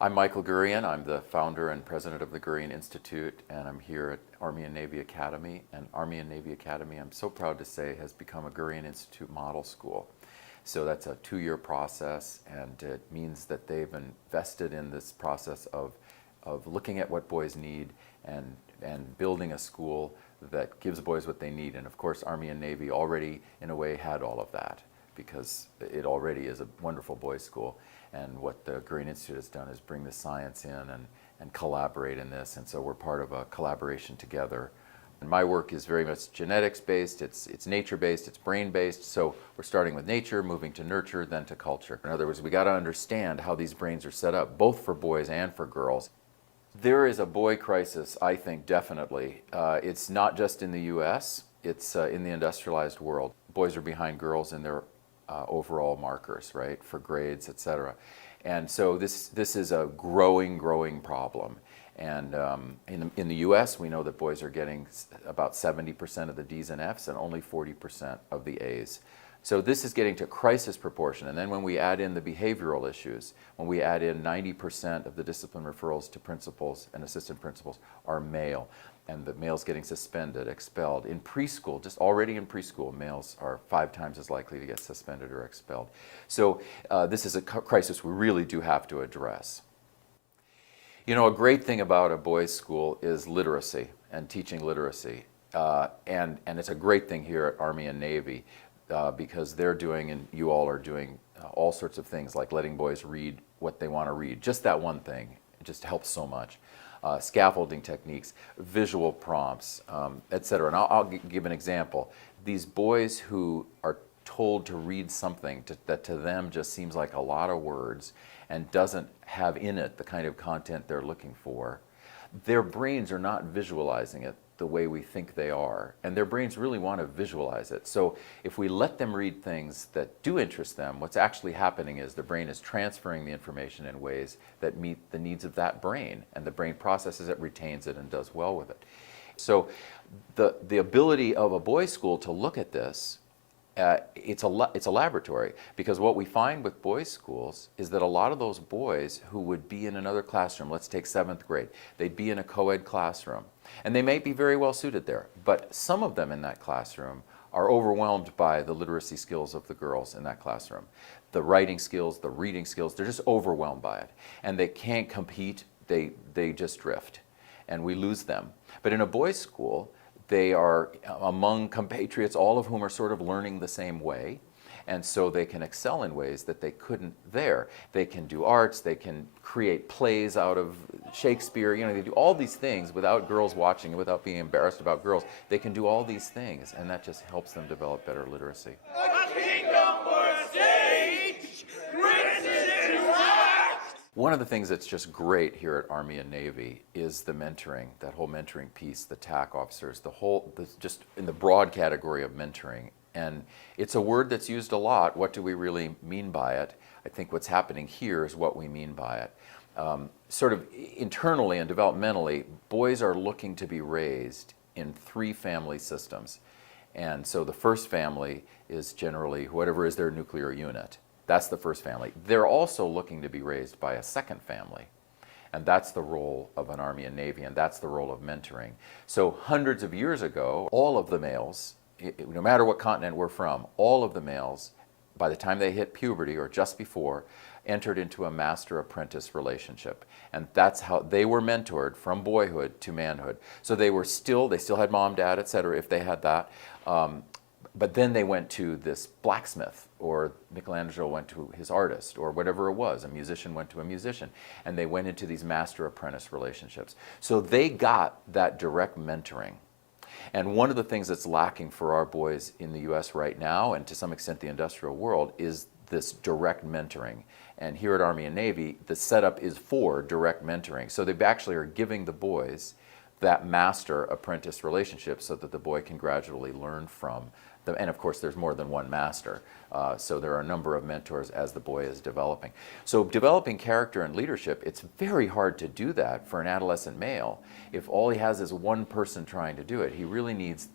I'm Michael Gurian. I'm the founder and president of the Gurian Institute, and I'm here at Army and Navy Academy. And Army and Navy Academy, I'm so proud to say, has become a Gurian Institute Model School. So that's a 2-year process, and it means that they've invested in this process of looking at what boys need and building a school that gives boys what they need. And of course, Army and Navy already, in a way, had all of that, because it already is a wonderful boys' school. And what the Gurian Institute has done is bring the science in and collaborate in this. And so we're part of a collaboration together. And my work is very much genetics-based, it's nature-based, it's brain-based. So we're starting with nature, moving to nurture, then to culture. In other words, we got to understand how these brains are set up, both for boys and for girls. There is a boy crisis, I think, definitely. It's not just in the US, it's in the industrialized world. Boys are behind girls in their overall markers, right, for grades, etc. And so this is a growing problem. And in the US, we know that boys are getting about 70% of the D's and F's and only 40% of the A's. So this is getting to crisis proportion. And then when we add in the behavioral issues, when we add in 90% of the discipline referrals to principals and assistant principals are male, and the males getting suspended, expelled. In preschool, just already in preschool, males are 5 times as likely to get suspended or expelled. So this is a crisis we really do have to address. You know, a great thing about a boys' school is literacy and teaching literacy. And it's a great thing here at Army and Navy because they're doing, and you all are doing, all sorts of things like letting boys read what they want to read. Just that one thing, it just helps so much. Scaffolding techniques, visual prompts, etc. And I'll give an example. These boys who are told to read something that to them just seems like a lot of words and doesn't have in it the kind of content they're looking for, their brains are not visualizing it the way we think they are, and their brains really want to visualize it. So if we let them read things that do interest them, what's actually happening is the brain is transferring the information in ways that meet the needs of that brain, and the brain processes it, retains it, and does well with it. So the ability of a boys' school to look at this, it's a laboratory, because what we find with boys' schools is that a lot of those boys who would be in another classroom, let's take 7th grade, they'd be in a co-ed classroom, and they may be very well suited there, but some of them in that classroom are overwhelmed by the literacy skills of the girls in that classroom. The writing skills, the reading skills, they're just overwhelmed by it, and they can't compete, they just drift, and we lose them. But in a boys' school, they are among compatriots, all of whom are sort of learning the same way, and so they can excel in ways that they couldn't there. They can do arts, they can create plays out of Shakespeare, you know, they do all these things without girls watching and without being embarrassed about girls. They can do all these things, and that just helps them develop better literacy. A kingdom for a stage, riches to wax. One of the things that's just great here at Army and Navy is the mentoring, that whole mentoring piece, the TAC officers, just in the broad category of mentoring. And it's a word that's used a lot. What do we really mean by it? I think what's happening here is what we mean by it. Sort of internally and developmentally, boys are looking to be raised in 3 family systems. And so the first family is generally whatever is their nuclear unit. That's the first family. They're also looking to be raised by a second family. And that's the role of an Army and Navy, and that's the role of mentoring. So hundreds of years ago, all of the males, no matter what continent we're from, all of the males, by the time they hit puberty or just before, entered into a master-apprentice relationship. And that's how they were mentored from boyhood to manhood. So they still had mom, dad, etc., if they had that. But then they went to this blacksmith, or Michelangelo went to his artist, or whatever it was. A musician went to a musician. And they went into these master-apprentice relationships. So they got that direct mentoring. And one of the things that's lacking for our boys in the US right now, and to some extent the industrial world, is this direct mentoring. And here at Army and Navy, the setup is for direct mentoring. So they actually are giving the boys that master-apprentice relationship so that the boy can gradually learn from them. And of course, there's more than one master. So there are a number of mentors as the boy is developing. So developing character and leadership, it's very hard to do that for an adolescent male if all he has is one person trying to do it. He really needs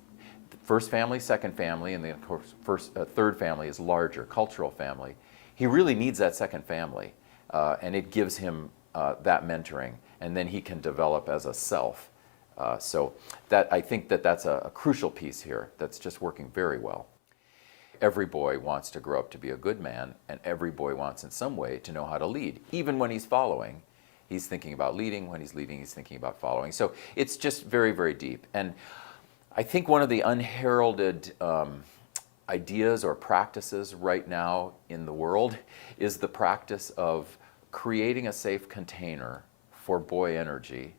first family, second family, and then of course third family is larger, cultural family. He really needs that second family, and it gives him that mentoring, and then he can develop as a self. So that, I think that that's a crucial piece here that's just working very well. Every boy wants to grow up to be a good man, and every boy wants in some way to know how to lead. Even when he's following, he's thinking about leading. When he's leading, he's thinking about following. So it's just very, very deep. And I think one of the unheralded ideas or practices right now in the world is the practice of creating a safe container for boy energy,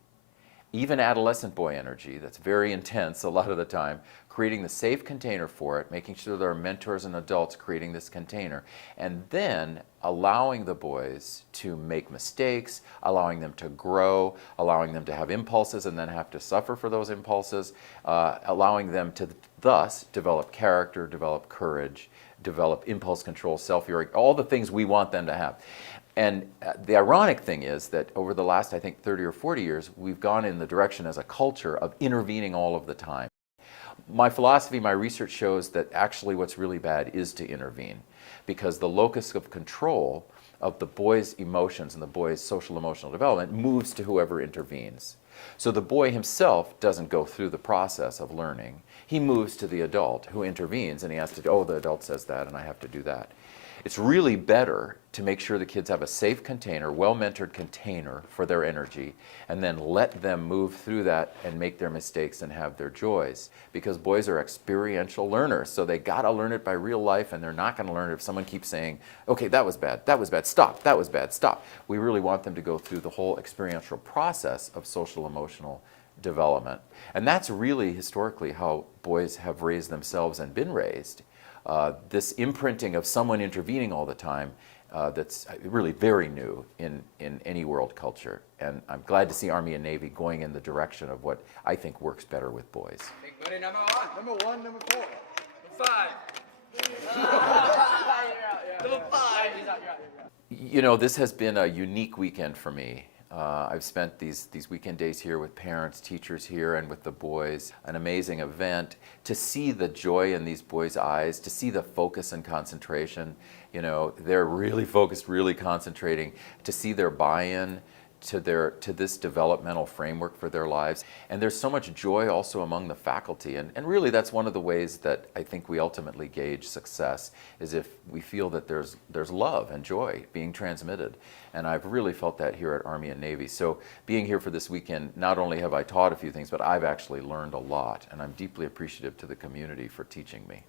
even adolescent boy energy that's very intense a lot of the time, creating the safe container for it, making sure there are mentors and adults creating this container, and then allowing the boys to make mistakes, allowing them to grow, allowing them to have impulses and then have to suffer for those impulses, allowing them to thus develop character, develop courage, develop impulse control, self-healing, all the things we want them to have. And the ironic thing is that over the last, I think, 30 or 40 years, we've gone in the direction as a culture of intervening all of the time. My philosophy, my research shows that actually what's really bad is to intervene, because the locus of control of the boy's emotions and the boy's social emotional development moves to whoever intervenes. So the boy himself doesn't go through the process of learning. He moves to the adult who intervenes, and he has to, oh, the adult says that and I have to do that. It's really better to make sure the kids have a safe container, well-mentored container for their energy, and then let them move through that and make their mistakes and have their joys. Because boys are experiential learners, so they gotta learn it by real life, and they're not gonna learn it if someone keeps saying, okay, that was bad, stop, that was bad, stop. We really want them to go through the whole experiential process of social emotional development. And that's really historically how boys have raised themselves and been raised. This imprinting of someone intervening all the time, that's really very new in any world culture. And I'm glad to see Army and Navy going in the direction of what I think works better with boys. Big buddy, number one. Number one, number four. Number five. Number five. You know, this has been a unique weekend for me. I've spent these weekend days here with parents, teachers here, and with the boys. An amazing event. To see the joy in these boys' eyes, to see the focus and concentration. You know, they're really focused, really concentrating. To see their buy-in to this developmental framework for their lives. And there's so much joy also among the faculty. And really that's one of the ways that I think we ultimately gauge success, is if we feel that there's love and joy being transmitted. And I've really felt that here at Army and Navy. So being here for this weekend, not only have I taught a few things, but I've actually learned a lot. And I'm deeply appreciative to the community for teaching me.